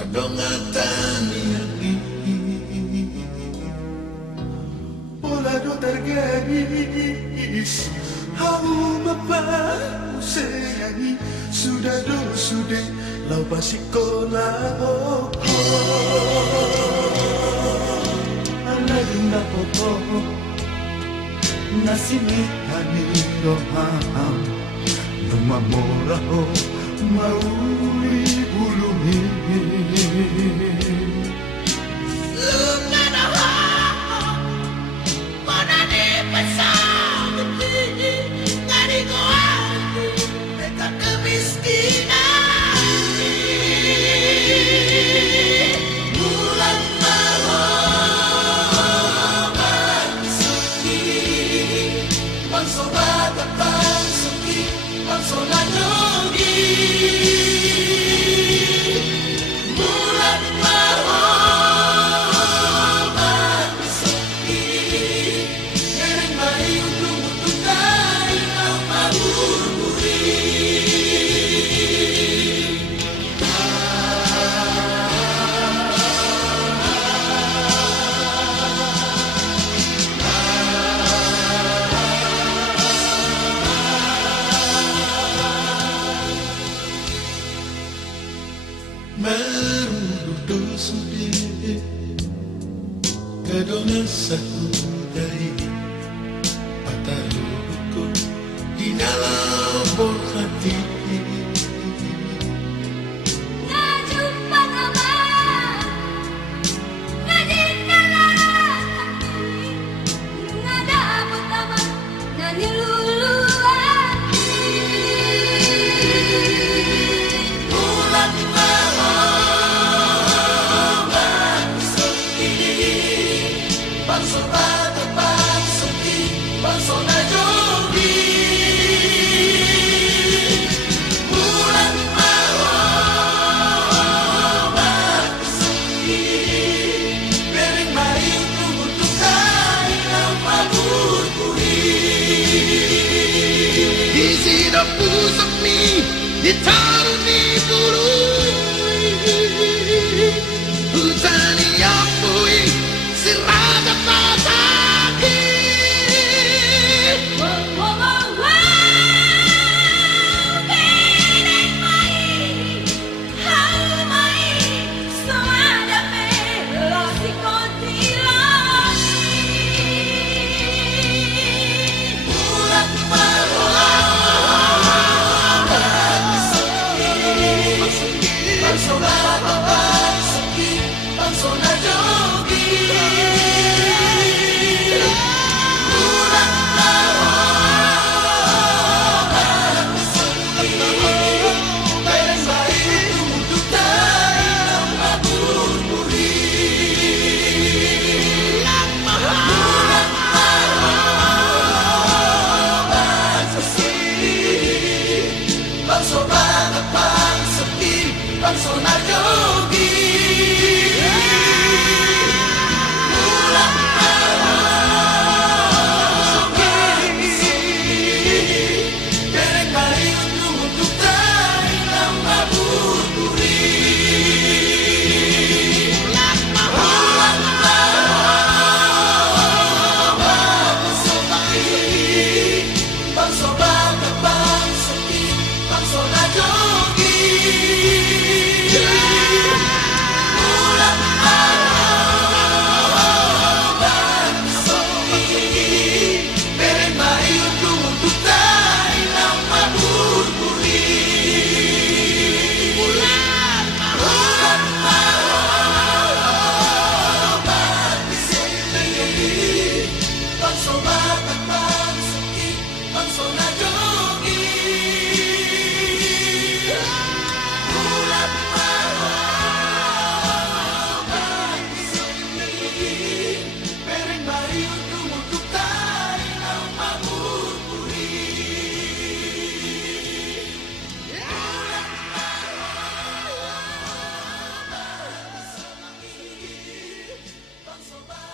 perdongatan ini pola do tergadis hau bapak sayangi sudah do sudah lau pasikola oko aladina popo nasimihani doham numamoraho mauli bulumi merunduk sudah kedona satu dari patah luku di dalam bol hati ngajumpa nama ngajindalah hati ngadabut nama nani luluan bulan pusat mi ditaruh di bulu hujan yang boy serada pasaki Persona jogi pulang dereng kali untuk tarik nama buri pulang bang sobat bang sepi persona jogi So bad.